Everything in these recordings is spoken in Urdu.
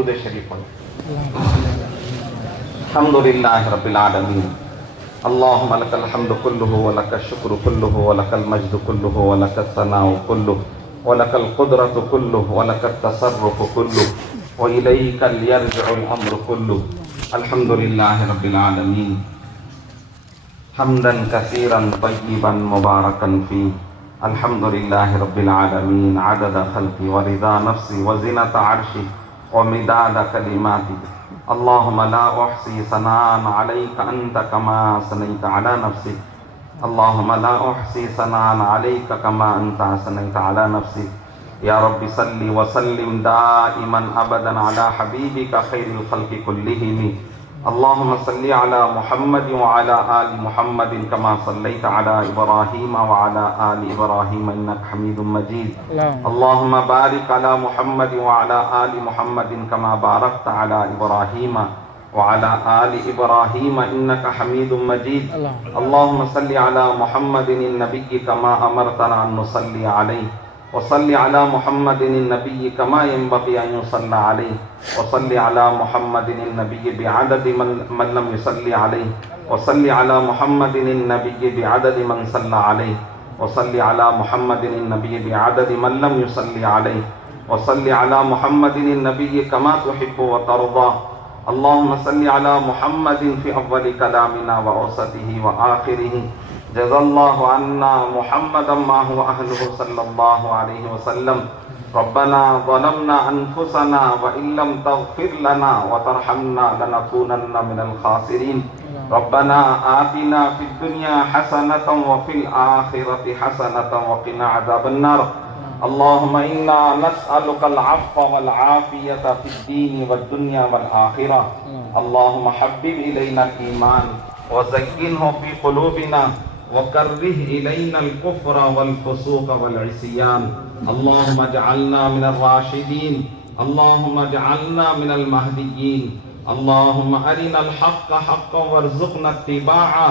درود شریف پڑھیں۔ الحمدللہ رب العالمین، اللہم لک الحمد کلہ ولک الشکر کلہ ولک المجد کلہ ولک الثناء کلہ ولک القدرۃ کلہ ولک التصرف کلہ وإلیک یرجع الامر کلہ۔ الحمدللہ رب العالمین حمدا کثیرا طیبا مبارکا فیہ۔ الحمدللہ رب العالمین عدد خلقی ورضا نفسی وزنة عرشی ومداد کلماتی۔ اللہم لا احصی ثناء علیک انت کما ثنیت علی نفسک۔ اللہم لا احصی ثناء علیک کما انت ثنیت علی نفسک۔ یا رب صل وسلم دائما ابدا علی حبیبک خیر الخلق کلہم۔ اللہم صل علی محمد وعلی آل محمد کما صلیت علی ابراہیم وعلی آل ابراہیم انک حمید مجید۔ اللہم بارک علی محمد وعلی آل محمد کما بارکت علی ابراہیم وعلی آل ابراہیم انک حمید مجید۔ اللہم صل علی محمد النبی کما امرتنا ان نصلی علیہ وصل علی محمد النبی کما ينبغي ان يصلى علیہ وصل علی محمد النبی بعدد من لم يصلی علیہ وصل علی محمد النبی بعدد من صلی علیہ وصل علی محمد النبی بعدد من لم يصلی علیہ وصل علی محمد النبی کما تحب وترضى۔ اللہم صل علی محمد فی اول کلامنا وأوسطہ وآخرہ۔ جزا اللہ عنا محمدا ما هو اہلہ صلی اللہ علیہ وسلم۔ ربنا ظلمنا انفسنا وان لم تغفر لنا وترحمنا لنکونن من الخاسرین۔ ربنا آتنا فی الدنیا حسنة وفی الآخرة حسنة وقنا عذاب النار۔ اللہم انا نسألک العفو والعافیة فی الدین والدنیا والآخرة۔ اللہم حبب الینا الایمان وزینہ فی قلوبنا وکرہ الینا الکفر والفسوق والعصیان۔ اللہم اجعلنا من الراشدین، اللہم اجعلنا من المہدیین، اللہم ارنا الحق حقا وارزقنا اتباعہ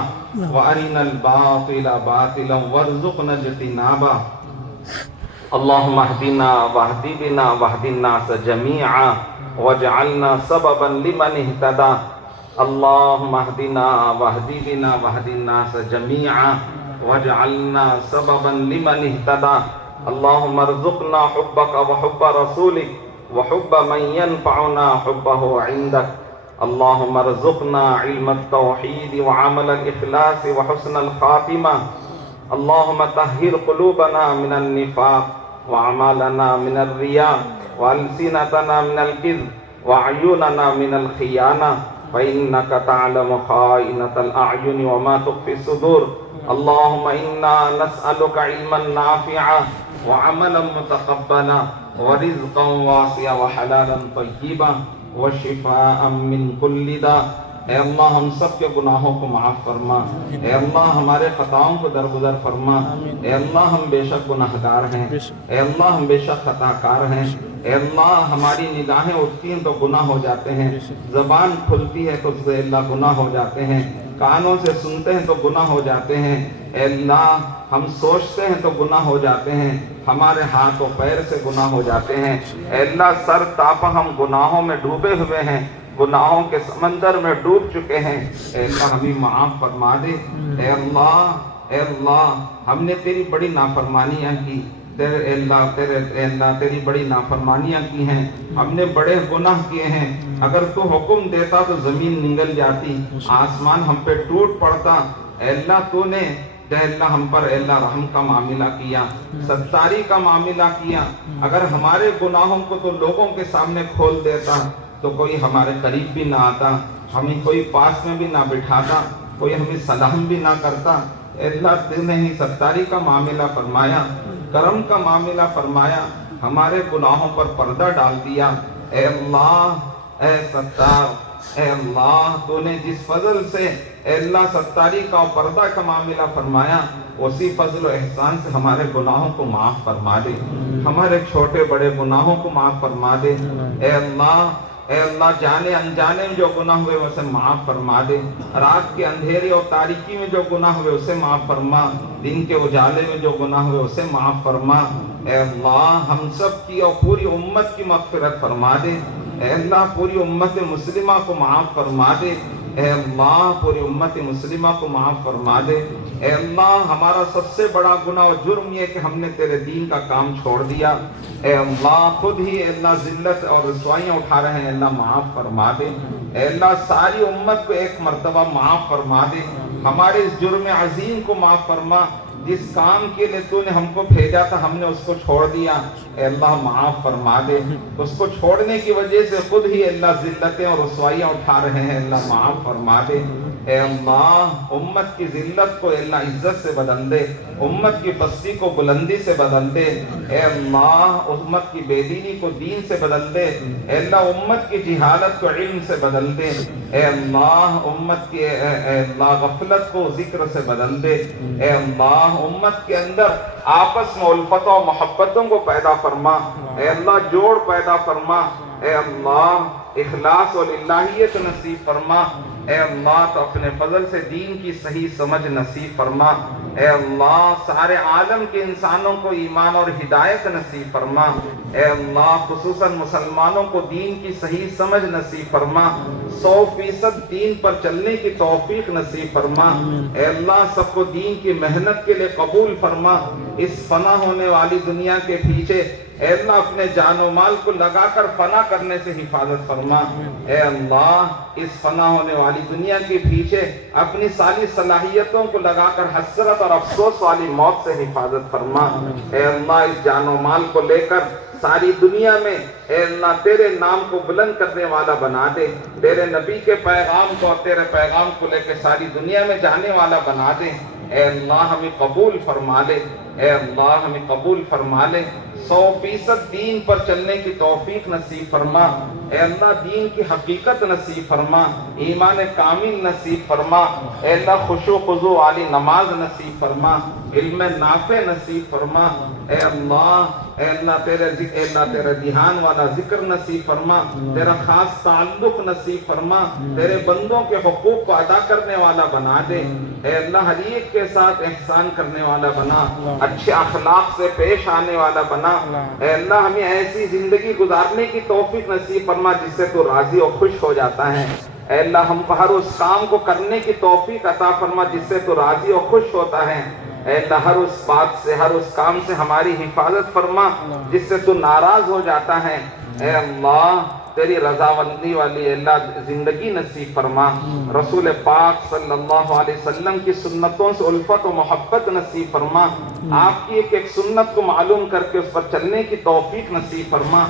وارنا الباطل باطلا وارزقنا اجتنابہ۔ اللہم اہدنا واہد بنا واہد الناس جمیعا واجعلنا سببا لمن اہتدى۔ اللہم اہدنا واہد بنا واہد الناس جمیعا واجعلنا سببا لمن اہتدى۔ اللہم ارزقنا حبک وحب رسولک وحب من ينفعنا حبہ عندک۔ اللہم ارزقنا علم التوحید وعمل الاخلاص وحسن الخاتمہ۔ اللہم طہر قلوبنا من النفاق وأعمالنا من الرياء وألسنتنا من الكذب وأعيننا من الخيانة فإنك تعلم خائنة الأعين وما تخفي الصدور۔ اللهم إنا نسألك علما نافعا وعملا متقبلا ورزقا واسعا وحلالا طيبا وشفاء من كل داء۔ اے اللہ ہم سب کے گناہوں کو معاف فرما، اے اللہ ہمارے خطاؤں کو درگزر فرما، اے اللہ ہم بے شک گناہگار ہیں، اے اللہ ہم بے شک خطا کار ہیں، اے اللہ ہماری نگاہیں اٹھتی ہیں تو گناہ ہو جاتے ہیں، زبان کھلتی ہے تو سے اللہ گناہ ہو جاتے ہیں، کانوں سے سنتے ہیں تو گناہ ہو جاتے ہیں، اے اللہ ہم سوچتے ہیں تو گناہ ہو جاتے ہیں، ہمارے ہاتھ و پیر سے گناہ ہو جاتے ہیں، اے اللہ سر تاپا ہم گناہوں میں ڈوبے ہوئے ہیں، گناہوں کے سمندر میں ڈوب چکے ہیں، اے اللہ ہمیں معاف فرما دے۔ اے اللہ ہم نے تیری بڑی نافرمانیاں کی، اے اللہ تیری بڑی نافرمانیاں کی ہیں، ہم نے بڑے گناہ کیے ہیں، اگر تو حکم دیتا تو زمین نگل جاتی، آسمان ہم پہ ٹوٹ پڑتا، اے اللہ تو نے اے اللہ ہم پر اے اللہ رحم کا معاملہ کیا، ستاری کا معاملہ کیا، اگر ہمارے گناہوں کو تو لوگوں کے سامنے کھول دیتا تو کوئی ہمارے قریب بھی نہ آتا، ہمیں کوئی پاس میں بھی نہ بٹھاتا، کوئی ہمیں سلام بھی نہ کرتا۔ اے اللہ تو نے ہی ستاری کا معاملہ فرمایا، کرم کا معاملہ فرمایا، ہمارے گناہوں پر پردہ ڈال دیا۔ اے اللہ اے ستار، اے اللہ تو نے جس فضل سے اے اللہ ستاری کا اور پردہ کا معاملہ فرمایا، اسی فضل و احسان سے ہمارے گناہوں کو معاف فرما دے، ہمارے چھوٹے بڑے گناہوں کو معاف فرما دے۔ اے اللہ جانے انجانے میں جو گناہ ہوئے اسے معاف فرما دے، رات کے اندھیرے اور تاریکی میں جو گناہ ہوئے اسے معاف فرما، دن کے اجالے میں جو گناہ ہوئے اسے معاف فرما۔ اے اللہ ہم سب کی اور پوری امت کی مغفرت فرما دے۔ اے اللہ پوری امت مسلمہ کو معاف فرما دے، اے اللہ پوری امت مسلمہ کو معاف فرما دے۔ اے اللہ ہمارا سب سے بڑا گناہ و جرم یہ کہ ہم نے تیرے دین کا کام چھوڑ دیا۔ اے اللہ خود ہی اے اللہ ذلت اور رسوائیاں اٹھا رہے ہیں، اللہ معاف فرما دے۔ اے اللہ ساری امت کو ایک مرتبہ معاف فرما دے، ہمارے اس جرم عظیم کو معاف فرما، جس کام کے لیے تو نے ہم کو بھیجا تھا ہم نے اس کو چھوڑ دیا، اے اللہ معاف فرما دے۔ اس کو چھوڑنے کی وجہ سے خود ہی اللہ ذلتیں اور رسوائیاں اٹھا رہے ہیں، اللہ معاف فرما دے۔ اے اللہ امت کی ذلت کو اے اللہ عزت سے بدل دے، امت کی پستی کو بلندی سے بدل دے، اے اللہ امت کی بے دینی کو دین سے بدل دے، اے اللہ امت کی جہالت کو علم سے بدل دے، اے اللہ امت کی اے اللہ غفلت کو ذکر سے بدل دے، اے اللہ امت کے اندر آپس میں الفتوں و محبتوں کو پیدا فرما، اے اللہ جوڑ پیدا فرما، اے اللہ اخلاص و للہیت نصیب فرما، اے اللہ تو اپنے فضل سے دین کی صحیح سمجھ نصیب فرما، اے اللہ سارے عالم کے انسانوں کو ایمان اور ہدایت نصیب فرما، اے اللہ خصوصاً مسلمانوں کو دین کی صحیح سمجھ نصیب فرما، 100% دین پر چلنے کی توفیق نصیب فرما، اے اللہ سب کو دین کی محنت کے لیے قبول فرما، اس فنا ہونے والی دنیا کے پیچھے اے اللہ اپنے جان و مال کو لگا کر فنا کرنے سے حفاظت فرما، اے اللہ اس فنا ہونے والی دنیا کے پیچھے اپنی ساری صلاحیتوں کو لگا کر حسرت اور افسوس والی موت سے حفاظت فرما، اے اللہ اس جان و مال کو لے کر ساری دنیا میں اے اللہ تیرے نام کو بلند کرنے والا بنا دے، تیرے نبی کے پیغام کو اور تیرے پیغام کو لے کے ساری دنیا میں جانے والا بنا دے، اے اللہ ہمیں قبول فرما لے، اے اللہ ہمیں قبول فرما لے، 100% دین پر چلنے کی توفیق نصیب فرما، اے اللہ دین کی حقیقت نصیب فرما، ایمان کامل نصیب فرما، اے اللہ خشوع و خضوع والی نماز نصیب فرما، علم نافع نصیب فرما، اے اللہ تیرے دھیان والا ذکر نصیب فرما، تیرا خاص تعلق نصیب فرما، تیرے بندوں کے حقوق کو ادا کرنے والا بنا دے، اے اللہ ہر ایک کے ساتھ احسان کرنے والا بنا، اچھے اخلاق سے پیش آنے والا بنا، اے اللہ ہمیں ایسی زندگی گزارنے کی توفیق نصیب فرما جس سے تو راضی اور خوش ہو جاتا ہے، اے اللہ ہم کو ہر اس کام کو کرنے کی توفیق عطا فرما جس سے تو راضی اور خوش ہوتا ہے، اے اللہ ہر اس بات سے ہر اس کام سے ہماری حفاظت فرما جس سے تو ناراض ہو جاتا ہے، اے اللہ تیری رضامندی والی اے اللہ زندگی نصیب فرما، رسول پاک صلی اللہ علیہ وسلم کی سنتوں سے الفت و محبت نصیب فرما، آپ کی ایک ایک سنت کو معلوم کر کے اس پر چلنے کی توفیق نصیب فرما،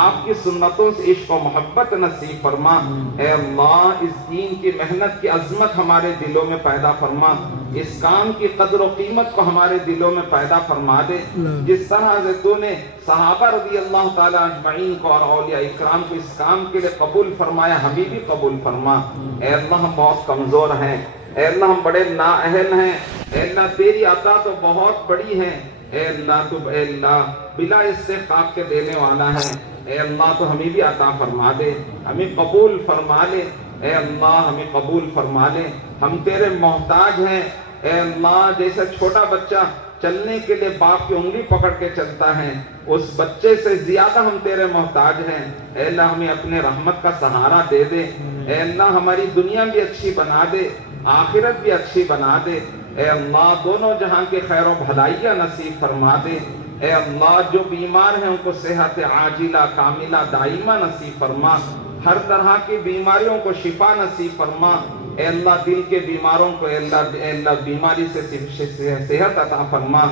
آپ کی سنتوں سے عشق و محبت نصیب فرما، اے اللہ اس دین کی محنت کی عظمت ہمارے دلوں میں پیدا فرما، اس کام کی قدر و قیمت کو ہمارے دلوں میں پیدا فرما دے، جس طرح سے تو نے صحابہ رضی اللہ تعالیٰ اجمعین کو اور اولیاء اکرام کو اس کام کے لیے قبول فرمایا، ہمیں بھی قبول فرما، اے اللہ ہم بہت کمزور ہیں، اے اللہ ہم بڑے نااہل ہیں، اے اللہ تیری عطا تو بہت بڑی ہے، اے اللہ بلا استحقاق کے دینے والا ہے، اے اللہ تو ہمیں بھی عطا فرما دے، ہمیں قبول فرما لے، اے اللہ ہمیں قبول فرما لے، ہم تیرے محتاج ہیں، اے اللہ جیسے چھوٹا بچہ چلنے کے لیے باپ کی انگلی پکڑ کے چلتا ہے، اس بچے سے زیادہ ہم تیرے محتاج ہیں، اے اللہ ہمیں اپنے رحمت کا سہارا دے دے، اے اللہ ہماری دنیا بھی اچھی بنا دے، آخرت بھی اچھی بنا دے، اے اللہ دونوں جہاں کے خیر و بھلائیاں نصیب فرما دے، اے اللہ جو بیمار ہیں ان کو صحت عاجلہ کاملہ دائمہ نصیب فرما، ہر طرح کی بیماریوں کو شفا نصیب فرما، اے اللہ دل کے بیماروں کو اے اللہ بیماری سے صحت عطا فرما،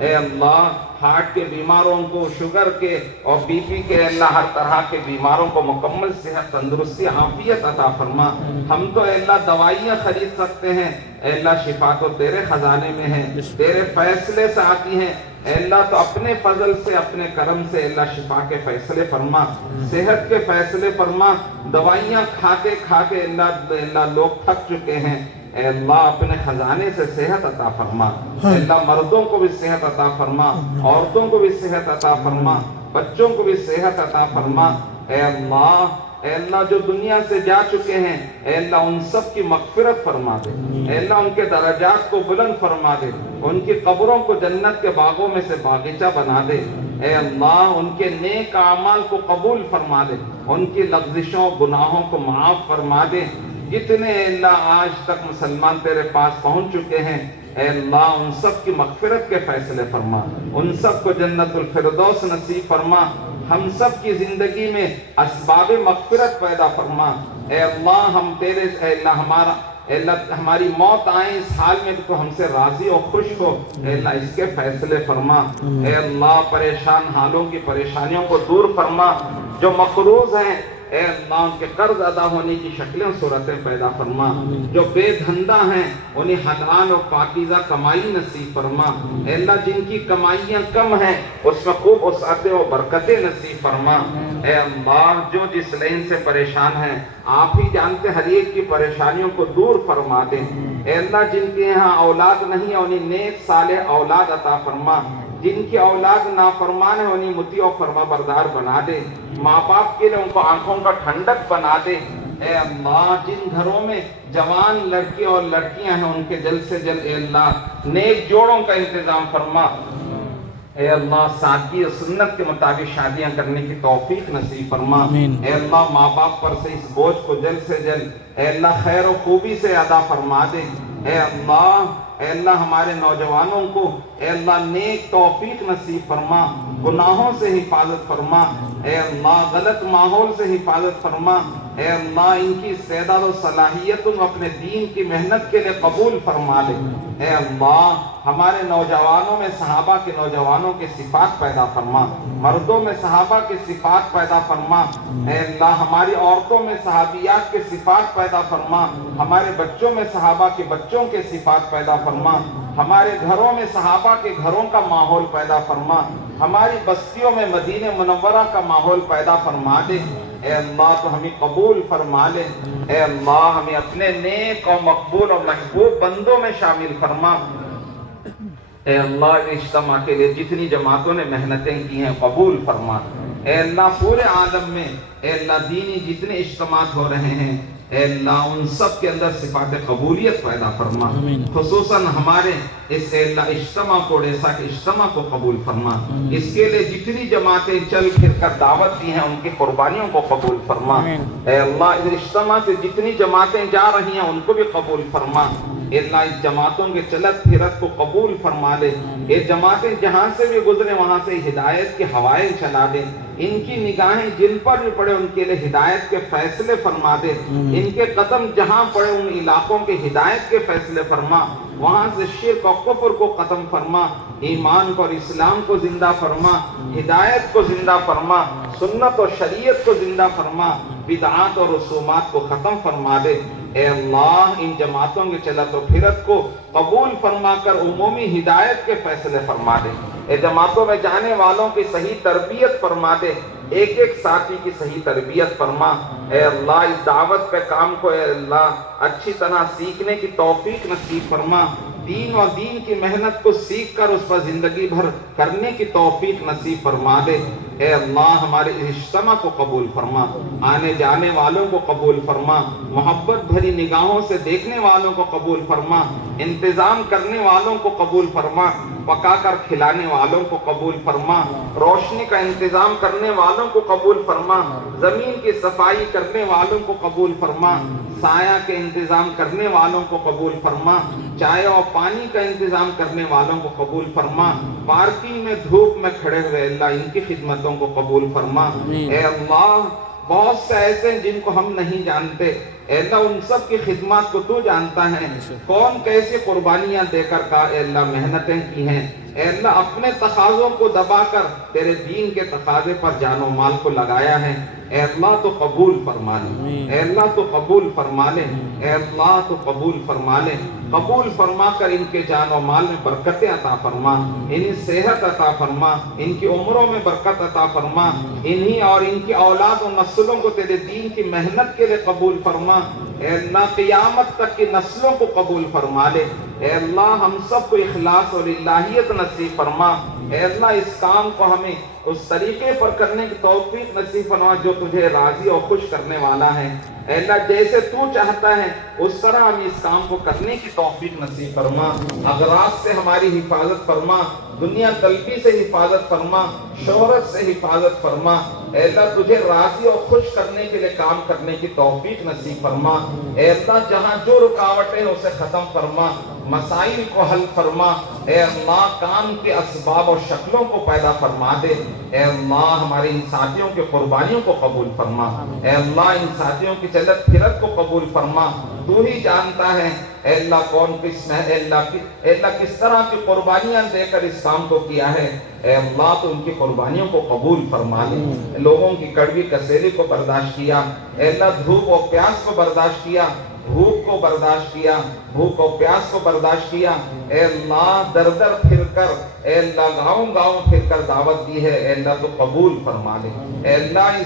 اے اللہ ہارٹ کے بیماروں کو، شوگر کے اور بی پی کے اے اللہ ہر طرح کے بیماروں کو مکمل صحت تندرستی عافیت عطا فرما، ہم تو اے اللہ دوائیاں خرید سکتے ہیں، اے اللہ شفا تو تیرے خزانے میں ہے، تیرے فیصلے سے آتی ہیں، اے اللہ تو اپنے فضل سے اپنے کرم سے اے اللہ شفا کے فیصلے فرما، صحت کے فیصلے فرما، دوائیاں کھاتے کھاتے اے اللہ لوگ تھک چکے ہیں، اے اللہ اپنے خزانے سے صحت عطا فرما، اے اللہ مردوں کو بھی صحت عطا فرما، عورتوں کو بھی صحت عطا فرما، بچوں کو بھی صحت عطا فرما، اے اللہ جو دنیا سے جا چکے ہیں اے اللہ ان سب کی مغفرت فرما دے، اے اللہ ان کے درجات کو بلند فرما دے، ان کی قبروں کو جنت کے باغوں میں سے باغیچہ بنا دے، اے اللہ ان کے نیک اعمال کو قبول فرما دے، ان کی لغزشوں گناہوں کو معاف فرما دے۔ جتنے اے اللہ آج تک مسلمان تیرے پاس پہنچ چکے ہیں اے اللہ ان سب کی مغفرت کے فیصلے فرما، ان سب کو جنت الفردوس نصیب فرما، ہم سب کی زندگی میں اسباب مغفرت پیدا فرما۔ اے اللہ ہم تیرے اے اللہ اے اللہ ہماری موت آئے اس حال میں تو ہم سے راضی اور خوش ہو، اے اللہ اس کے فیصلے فرما۔ اے اللہ پریشان حالوں کی پریشانیوں کو دور فرما، جو مقروض ہیں اے اللہ ان کے قرض ادا ہونے کی شکلیں صورتیں پیدا فرما، جو بے دھندہ ہیں انہیں حلال اور پاکیزہ کمائی نصیب فرما۔ اے اللہ جن کی کمائیاں کم ہیں اس میں خوب وسعتیں اور برکتیں نصیب فرما۔ اے اللہ جو جس لین سے پریشان ہیں آپ ہی جانتے ہر ایک کی پریشانیوں کو دور فرما دیں۔ اے اللہ جن کے یہاں اولاد نہیں ہے انہیں نیک صالح اولاد عطا فرما، جن کی اولاد نافرمان ہے انہیں مطیع و فرما بردار بنا دے، ماں باپ کے لیے ان کو آنکھوں کا ٹھنڈک بنا دے۔ اے اللہ جن گھروں میں جوان لڑکے اور لڑکیاں ہیں ان کے جلد سے جلد اے اللہ نیک جوڑوں کا انتظام فرما۔ اے اللہ سادگی اور سنت کے مطابق شادیاں کرنے کی توفیق نصیب فرما۔ اے اللہ ماں باپ پر سے اس بوجھ کو جلد سے جلد اے اللہ خیر و خوبی سے ادا فرما دے۔ اے اللہ ہمارے نوجوانوں کو اے اللہ نیک توفیق نصیب فرما، گناہوں سے حفاظت فرما۔ اے اللہ غلط ماحول سے حفاظت فرما۔ اے اللہ ان کی استعداد و صلاحیتوں اپنے دین کی محنت کے لیے قبول فرما لے۔ اے اللہ ہمارے نوجوانوں میں صحابہ کے نوجوانوں کے صفات پیدا فرما، مردوں میں صحابہ کے صفات پیدا فرما۔ اے اللہ ہماری عورتوں میں صحابیات کے صفات پیدا فرما، ہمارے بچوں میں صحابہ کے بچوں کے صفات پیدا فرما، ہمارے گھروں میں صحابہ کے گھروں کا ماحول پیدا فرما، ہماری بستیوں میں مدینہ منورہ کا ماحول پیدا فرما دے۔ اے اللہ تو ہمیں قبول فرما لے۔ اے اللہ ہمیں اپنے نیک اور مقبول اور محبوب بندوں میں شامل فرما۔ اے اللہ اجتماع کے لیے جتنی جماعتوں نے محنتیں کی ہیں قبول فرما۔ اے اللہ پورے عالم میں اے اللہ دینی جتنے اجتماعات ہو رہے ہیں اے اللہ ان سب کے اندر صفات قبولیت پیدا فرما، خصوصاً ہمارے اس اے اللہ اجتماع کو اڑیسہ کے اجتماع کو قبول فرما۔ اس کے لیے جتنی جماعتیں چل پھر کر دعوت دی ہیں ان کی قربانیوں کو قبول فرما۔ اے اللہ اس اجتماع سے جتنی جماعتیں جا رہی ہیں ان کو بھی قبول فرما۔ اے اللہ اس جماعتوں کے چلت پھرت کو قبول فرما لے۔ یہ جماعتیں جہاں سے بھی گزرے وہاں سے ہدایت کی ہوائیں چلا دے، ان کی نگاہیں جن پر بھی پڑے ان کے لیے ہدایت کے فیصلے فرما دے، ان کے قدم جہاں پڑے ان علاقوں کے ہدایت کے فیصلے فرما، وہاں سے شرک و کفر کو ختم فرما، ایمان کو اور اسلام کو زندہ فرما، ہدایت کو زندہ فرما، سنت اور شریعت کو زندہ فرما، بدعات اور رسومات کو ختم فرما دے۔ اے اللہ ان جماعتوں کے چلت و پھرت کو قبول فرما کر عمومی ہدایت کے فیصلے فرما دے۔ اے جماعتوں میں جانے والوں کی صحیح تربیت فرما دے، ایک ایک ساتھی کی صحیح تربیت فرما۔ اے اللہ اس دعوت پہ کام کو اے اللہ اچھی طرح سیکھنے کی توفیق نصیب فرما، دین و دین کی محنت کو سیکھ کر اس پر زندگی بھر کرنے کی توفیق نصیب فرما دے۔ اے اللہ ہمارے اجتماع کو قبول فرما، آنے جانے والوں کو قبول فرما، محبت بھری نگاہوں سے دیکھنے والوں کو قبول فرما، انتظام کرنے والوں کو قبول فرما، پکا کر کھلانے والوں کو قبول فرما، روشنی کا انتظام کرنے والوں کو قبول فرما، زمین کی صفائی کرنے والوں کو قبول فرما، سایہ کے انتظام کرنے والوں کو قبول فرما، چائے اور پانی کا انتظام کرنے والوں کو قبول فرما، پارکنگ میں دھوپ میں کھڑے ہوئے اللہ ان کی خدمتوں کو قبول فرما۔ اے اللہ بہت سے ایسے ہیں جن کو ہم نہیں جانتے، اے اللہ ان سب کی خدمات کو تو جانتا ہے، کون کیسی قربانیاں دے کر کا اے اللہ محنتیں کی ہیں، اے اللہ اپنے تقاضوں کو دبا کر تیرے دین کے تقاضے پر جان و مال کو لگایا ہے۔ اے اللہ تو قبول فرما لے، اے اللہ تو قبول فرما لے، اے اللہ تو قبول فرما لے، قبول فرما کر ان کے جان و مال میں برکتیں عطا فرما، انہیں صحت عطا فرما، ان کی عمروں میں برکت عطا فرما، انہی اور ان کی اولاد و نسلوں کو تیرے دین کی محنت کے لیے قبول فرما۔ اے اللہ قیامت تک کی نسلوں کو قبول فرما لے۔ اے اللہ ہم سب کو اخلاص اور الہیت نصیب فرما۔ اے اللہ اس کام کو ہمیں اس طریقے پر کرنے کی توفیق نصیب فرما جو تجھے راضی اور خوش کرنے والا ہے۔ اے اللہ جیسے تو چاہتا ہے اس طرح ہمیں اس کام کو کرنے کی توفیق نصیب فرما، اغراض سے ہماری حفاظت فرما، دنیا طلبی سے حفاظت فرما، شہرت سے حفاظت فرما، اے اللہ تجھے راضی اور خوش کرنے کے لیے کام کرنے کی توفیق نصیب فرما، اے اللہ جہاں جو رکاوٹیں اسے ختم فرما، مسائل کو حل فرما، اے اللہ کام کے اسباب اور شکلوں کو پیدا فرما دے، اے اللہ ہمارے ان ساتھیوں کے قربانیوں کو قبول فرما، اے اللہ ان ساتھیوں کی چلت پھرت کو قبول فرما، تو ہی جانتا ہے اے اللہ کون کس میں اے اللہ کس طرح کی قربانیاں دے کر اس کام کو کیا ہے، اے اللہ تو ان کی قربانیوں کو قبول فرما لے، لوگوں کی کڑوی کسیلی کو برداشت کیا، اے اللہ دھوپ اور پیاس کو برداشت کیا، بھوک کو برداشت کیا، بھوک اور پیاس کو برداشت کیا، اے اللہ در در پھر کر اے اللہ گاؤں گاؤں پھر کر دعوت دی ہے، اے اللہ تو قبول فرما لے، اے اللہ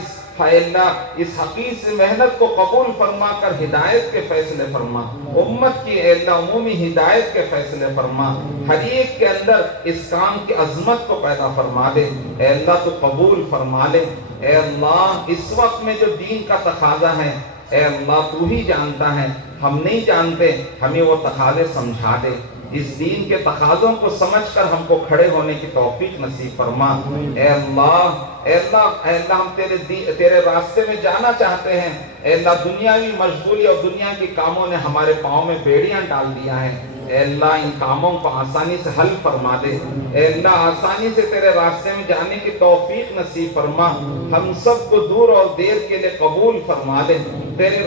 اس حقیر سے محنت کو قبول فرما کر ہدایت کے فیصلے فرما، امت کی اے اللہ عمومی ہدایت کے فیصلے فرما، ہر ایک کے اندر اس کام کی عظمت کو پیدا فرما دے، اے اللہ تو قبول فرما لے، اے اللہ اس وقت میں جو دین کا تقاضا ہے اے اللہ تو ہی جانتا ہے، ہم نہیں جانتے، ہمیں وہ تقاضے سمجھا دے، اس دین کے تقاضوں کو سمجھ کر ہم کو کھڑے ہونے کی توفیق نصیب فرما، اے اللہ ہم تیرے راستے میں جانا چاہتے ہیں، اے اللہ دنیاوی مشغولی اور دنیا کے کاموں نے ہمارے پاؤں میں بیڑیاں ڈال دیا ہے، اے اللہ ان کاموں کو آسانی سے حل فرما دے، اے اللہ آسانی سے تیرے راستے میں جانے کی توفیق نصیب فرما، ہم سب کو دور اور دیر کے لیے قبول فرما دے، تیرے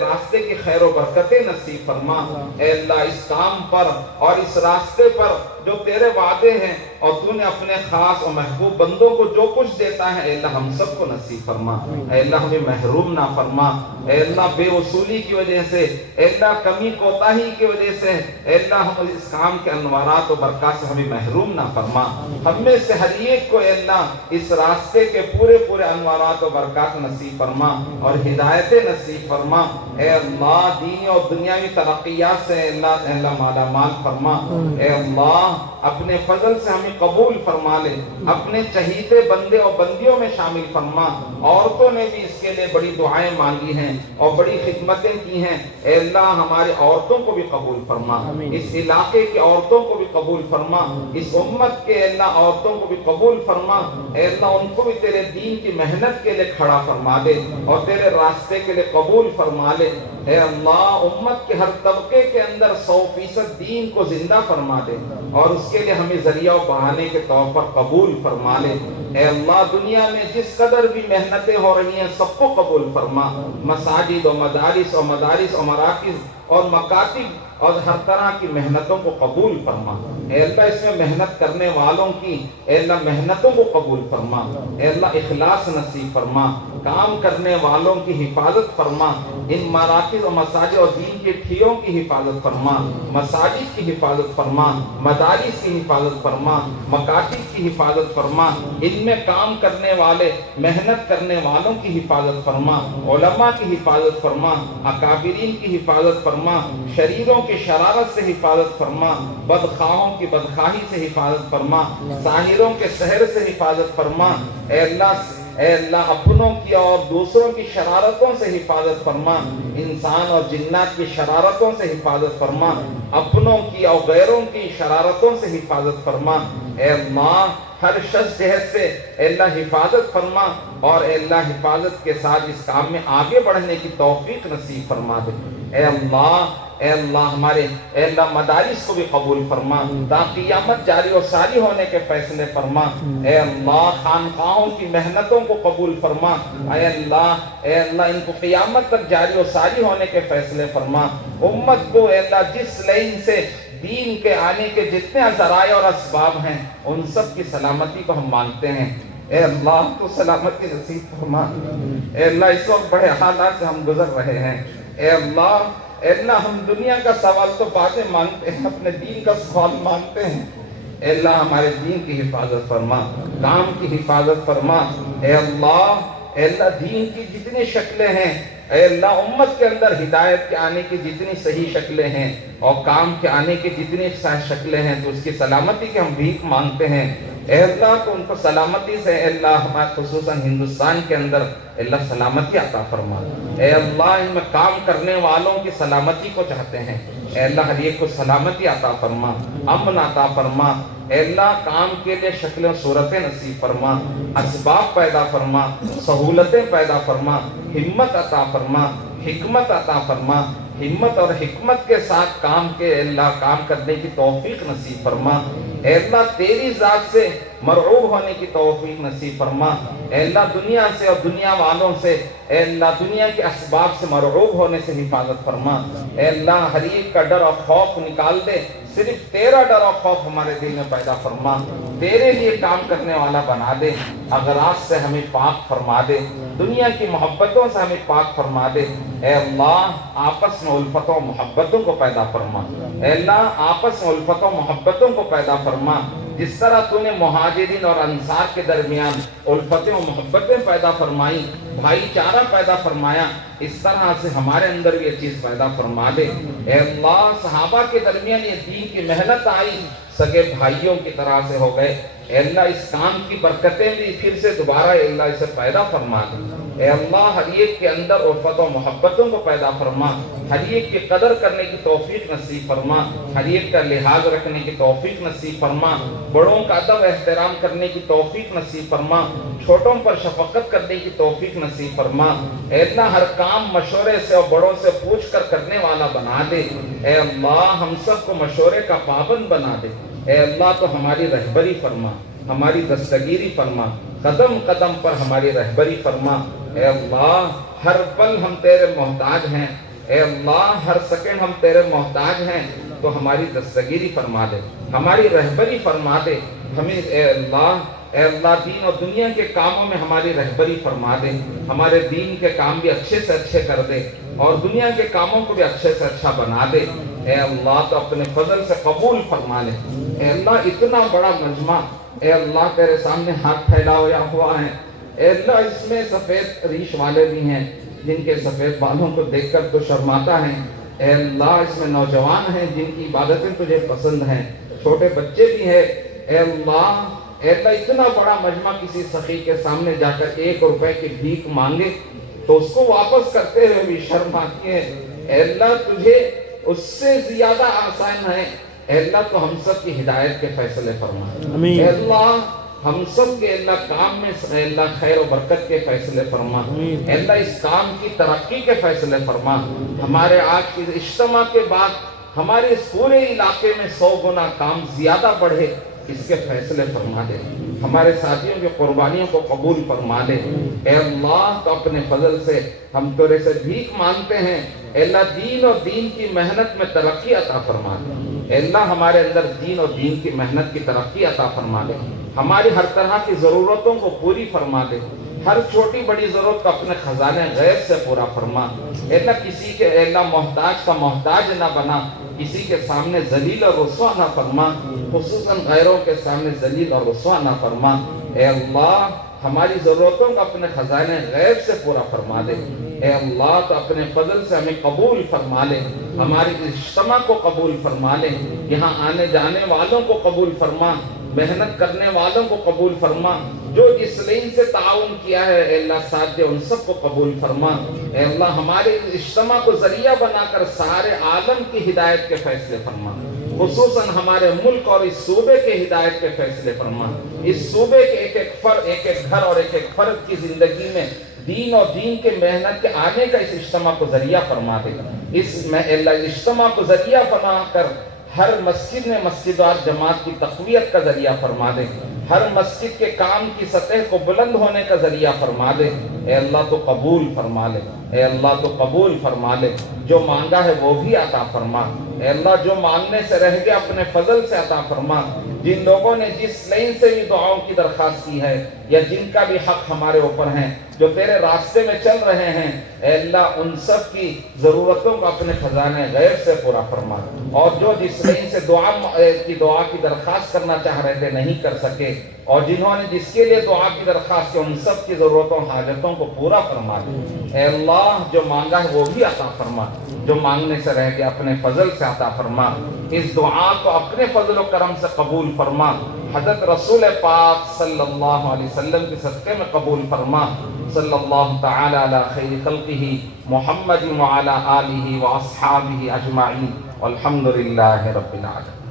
راستے کی خیر و برکتیں نصیب فرما، اے اللہ اس کام پر اور اس راستے پر جو تیرے وعدے ہیں اور تو نے اپنے خاص اور محبوب بندوں کو جو کچھ دیتا ہے اے اللہ ہم سب کو نصیب فرما، اے اللہ ہمیں محروم نہ فرما، اے اللہ بے وصولی کی وجہ سے اے اللہ کمی کوتاہی کی وجہ سے اے اللہ ہم اس کام کے انوارات و برکات سے ہمیں محروم نہ فرما، ہم میں سے ہر ایک کو اے اللہ اس راستے کے پورے انوارات و برکات نصیب فرما اور ہدایتیں نصیب فرما، اے اللہ دینی اور دنیاوی ترقیات سے اے اللہ مالا مال فرما، اے اللہ اپنے فضل سے ہمیں قبول فرما لے، اپنے چہیتے بندے اور بندیوں میں شامل فرما، عورتوں نے بھی اس کے لیے بڑی دعائیں مانگی ہیں اور بڑی خدمتیں کی ہیں، اے اللہ ہمارے عورتوں کو بھی قبول فرما، اس علاقے کی عورتوں کو بھی قبول فرما، اس امت کے اے اللہ عورتوں کو بھی قبول فرما، اے اللہ ان کو بھی تیرے دین کی محنت کے لیے کھڑا فرما دے اور تیرے راستے کے لیے قبول فرما لے، اے اللہ امت کے ہر طبقے کے اندر 100% دین کو زندہ فرما دے اور اس کے لیے ہمیں ذریعہ و بہانے کے طور پر قبول فرما لے، اے اللہ دنیا میں جس قدر بھی محنتیں ہو رہی ہیں سب کو قبول فرما، مساجد و مدارس اور مراکز اور مکاتب اور ہر طرح کی محنتوں کو قبول فرما، اے اللہ اس میں محنت کرنے والوں کی اے اللہ محنتوں کو قبول فرما، اے اللہ اخلاص نصیب فرما، کام کرنے والوں کی حفاظت فرما، ان مراکز اور مساجد اور دین کے ٹھیوں کی حفاظت فرما، مساجد کی حفاظت فرما، مدارس کی حفاظت فرما، مکاتب کی حفاظت فرما، ان میں کام کرنے والے محنت کرنے والوں کی حفاظت فرما، علماء کی حفاظت فرما، اکابرین کی حفاظت فرما، شریروں کی شرارت سے حفاظت فرما، بدخواہوں کی بدخواہی سے حفاظت فرما، ساحروں کے سحر سے حفاظت فرما، اے اللہ اپنوں کی اور دوسروں کی شرارتوں سے حفاظت فرما، انسان اور جنات کی شرارتوں سے حفاظت فرما، اپنوں کی اور غیروں کی شرارتوں سے حفاظت فرما، اے اللہ ہر شخص جہت سے اے اللہ حفاظت فرما اور اے اللہ حفاظت کے ساتھ اس کام میں آگے بڑھنے کی توفیق نصیب فرما دے، اے اللہ ہمارے اے اللہ مدارس کو بھی قبول فرما، تا قیامت جاری و ساری ہونے کے فیصلے فرما، اے اللہ خانقاہوں کی محنتوں کو قبول فرما، اے اللہ ان کو قیامت تک جاری و ساری ہونے کے فیصلے فرما، امت کو اے اللہ جس لائن سے دین کے آنے کے جتنے ذرائع اور اسباب ہیں ان سب کی سلامتی کو ہم مانگتے ہیں، اے اللہ تو سلامتی نصیب فرما، اے اللہ اس وقت بڑے حالات سے ہم گزر رہے ہیں، اے اللہ ہم دنیا کا سوال تو باتیں مانتے ہیں، اپنے دین کا سوال مانتے ہیں، اے اللہ ہمارے دین کی حفاظت فرما، کام کی حفاظت فرما، اے اللہ دین کی جتنی شکلیں ہیں اے اللہ امت کے اندر ہدایت کے آنے کی جتنی صحیح شکلیں ہیں اور کام کے آنے کی جتنی شکلیں ہیں تو اس کی سلامتی کی ہم بھیک مانگتے ہیں، اے اللہ تو ان کو سلامتی سے اے اللہ ہمارے خصوصاً ہندوستان کے اندر اے اللہ سلامتی عطا فرما، اے اللہ ان میں کام کرنے والوں کی سلامتی کو چاہتے ہیں، اے اللہ ہر ایک کو سلامتی عطا فرما، امن عطا فرما، اے اللہ کام کے لیے شکلیں صورتیں نصیب فرما، اسباب پیدا فرما، سہولتیں پیدا فرما، ہمت عطا فرما، حکمت عطا فرما، ہمت اور حکمت کے ساتھ کام کے اے اللہ کام کرنے کی توفیق نصیب فرما۔ اے اللہ تیری ذات سے مرعوب ہونے کی توفیق نصیب فرما۔ اے اللہ دنیا سے اور دنیا والوں سے، اے اللہ دنیا کے اسباب سے مرعوب ہونے سے حفاظت فرما۔ اے اللہ ہر ایک کا ڈر اور خوف نکال دے، صرف تیرا ڈر اور خوف ہمارے دل میں پیدا فرما، تیرے لیے کام کرنے والا بنا دے، اغراض سے ہمیں پاک فرما دے، دنیا کی محبتوں سے ہمیں پاک فرما دے۔ اے اللہ آپس میں الفتوں محبتوں کو پیدا فرما۔ اے اللہ آپس میں الفتوں محبتوں کو پیدا فرما، جس طرح تو نے مہاجرین اور انصار کے درمیان الفتیں و محبتیں پیدا فرمائی، بھائی چارہ پیدا فرمایا، اس طرح سے ہمارے اندر بھی یہ چیز پیدا فرما دے۔ اے اللہ صحابہ کے درمیان یہ دین کی محنت آئی، سگے بھائیوں کی طرح سے ہو گئے۔ اے اللہ اس کام کی برکتیں بھی پھر سے دوبارہ اے اللہ اسے پیدا فرما دے۔ اے اللہ ہر ایک کے اندر الفت و محبتوں کو پیدا فرما، ہر ایک کی قدر کرنے کی توفیق نصیب فرما، ہر ایک کا لحاظ رکھنے کی توفیق نصیب فرما، بڑوں کا ادب احترام کرنے کی توفیق نصیب فرما، چھوٹوں پر شفقت کرنے کی توفیق نصیب فرما۔ اے اللہ ہر کام مشورے سے اور بڑوں سے پوچھ کر کرنے والا بنا دے۔ اے اللہ ہم سب کو مشورے کا پابند بنا دے۔ اے اللہ تو ہماری رہبری فرما، ہماری دستگیری فرما، قدم قدم پر ہماری رہبری فرما۔ اے اللہ ہر پل ہم تیرے محتاج ہیں، اے اللہ ہر سیکنڈ ہم تیرے محتاج ہیں، تو ہماری دستگیری فرما دے، ہماری رہبری فرما دے ہمیں۔ اے اللہ دین اور دنیا کے کاموں میں ہماری رہبری فرما دے، ہمارے دین کے کام بھی اچھے سے اچھے کر دے اور دنیا کے کاموں کو بھی اچھے سے اچھا بنا دے۔ اے اللہ تو اپنے فضل سے قبول فرما لے۔ اے اللہ اتنا بڑا مجمع اے اللہ تیرے سامنے ہاتھ پھیلایا ہوا ہے، اے اللہ اس میں سفید ریش والے بھی ہیں جن کے سفید بالوں کو دیکھ کر تو شرماتا ہے، اے اللہ اس میں نوجوان ہیں جن کی عبادتیں تجھے پسند ہیں، چھوٹے بچے بھی ہیں۔ اے اللہ اتنا بڑا مجمع کسی سخی کے سامنے جا کر 1 روپے کی بھیک مانگے تو اس کو واپس کرتے ہوئے بھی شرم آتی ہے۔ اے اللہ تجھے اس سے زیادہ آسان ہے، اے اللہ تو ہم سب کی ہدایت کے فیصلے فرما۔ اے اللہ ہم سب کے اللہ کام میں اے اللہ خیر و برکت کے فیصلے فرما، اے اللہ اس کام کی ترقی کے فیصلے فرما۔ ہمارے آج کے اجتماع کے بعد ہمارے اس پورے علاقے میں 100 گنا کام زیادہ بڑھے، اس کے فیصلے فرما دے، ہمارے ساتھیوں کی قربانیوں کو قبول فرما دے۔ اے اللہ تو اپنے فضل سے ہم تیرے سے بھیک مانگتے ہیں، اے اللہ دین اور دین کی محنت میں ترقی عطا فرما دے۔ اے اللہ ہمارے اندر دین اور دین کی محنت کی ترقی عطا فرما دے، ہماری ہر طرح کی ضرورتوں کو پوری فرما دے، ہر چھوٹی بڑی ضرورت کو اپنے خزانے غیب سے پورا فرما۔ اے اللہ کسی کے اے اللہ محتاج کا محتاج نہ بنا، کسی کے سامنے ذلیل اور رسوا نہ فرما، خصوصاً غیروں کے سامنے ذلیل اور رسوا نہ فرما۔ اے اللہ ہماری ضرورتوں کو اپنے خزانے غیب سے پورا فرما دے۔ اے اللہ تو اپنے فضل سے ہمیں قبول فرما لے، ہماری اجتماع کو قبول فرما لے، یہاں آنے جانے والوں کو قبول فرما، محنت کرنے والوں کو قبول فرما، جو جس لین سے تعاون کیا ہے اے اللہ ساتھ دے ان سب کو قبول فرما۔ اے اللہ ہمارے اجتماع کو ذریعہ بنا کر سارے عالم کی ہدایت کے فیصلے فرما، خصوصاً ہمارے ملک اور اس صوبے کے ہدایت کے فیصلے فرما۔ اس صوبے کے ایک ایک فرد، ایک ایک گھر اور ایک ایک فرد کی زندگی میں دین اور دین کے محنت کے آنے کا اس اجتماع کو ذریعہ فرما دے۔ اس اللہ اجتماع کو ذریعہ فرما کر ہر مسجد میں مسجدوار جماعت کی تقویت کا ذریعہ فرما دے، ہر مسجد کے کام کی سطح کو بلند ہونے کا ذریعہ فرما دے۔ اے اللہ تو قبول فرما لے، اے اللہ تو قبول فرما لے، جو مانگا ہے وہ بھی عطا فرما۔ اے اللہ جو مانگنے سے رہ گیا اپنے فضل سے عطا فرما۔ جن لوگوں نے جس لائن سے بھی دعاؤں کی درخواست کی ہے یا جن کا بھی حق ہمارے اوپر ہے، جو تیرے راستے میں چل رہے ہیں، اے اللہ ان سب کی ضرورتوں کو اپنے خزانے غیب سے پورا فرما، اور جو جس لائن سے دعا کی درخواست کرنا چاہ رہے تھے نہیں کر سکے، اور جنہوں نے جس کے لیے دعا کی درخواست کی ان سب کی ضرورتوں حاجتوں کو پورا فرما دے۔ اے اللہ جو مانگا ہے وہ بھی عطا فرما، جو مانگنے سے رہ گیا اپنے فضل سے عطا فرما۔ اس دعا کو اپنے فضل و کرم سے قبول فرما، حضرت رسول پاک صلی اللہ علیہ وسلم کے صدقے میں قبول فرما۔ صلی اللہ تعالی علی خیر خلقہ محمد وعلی آلہ واصحابہ اجمعین والحمد للہ رب العالمین۔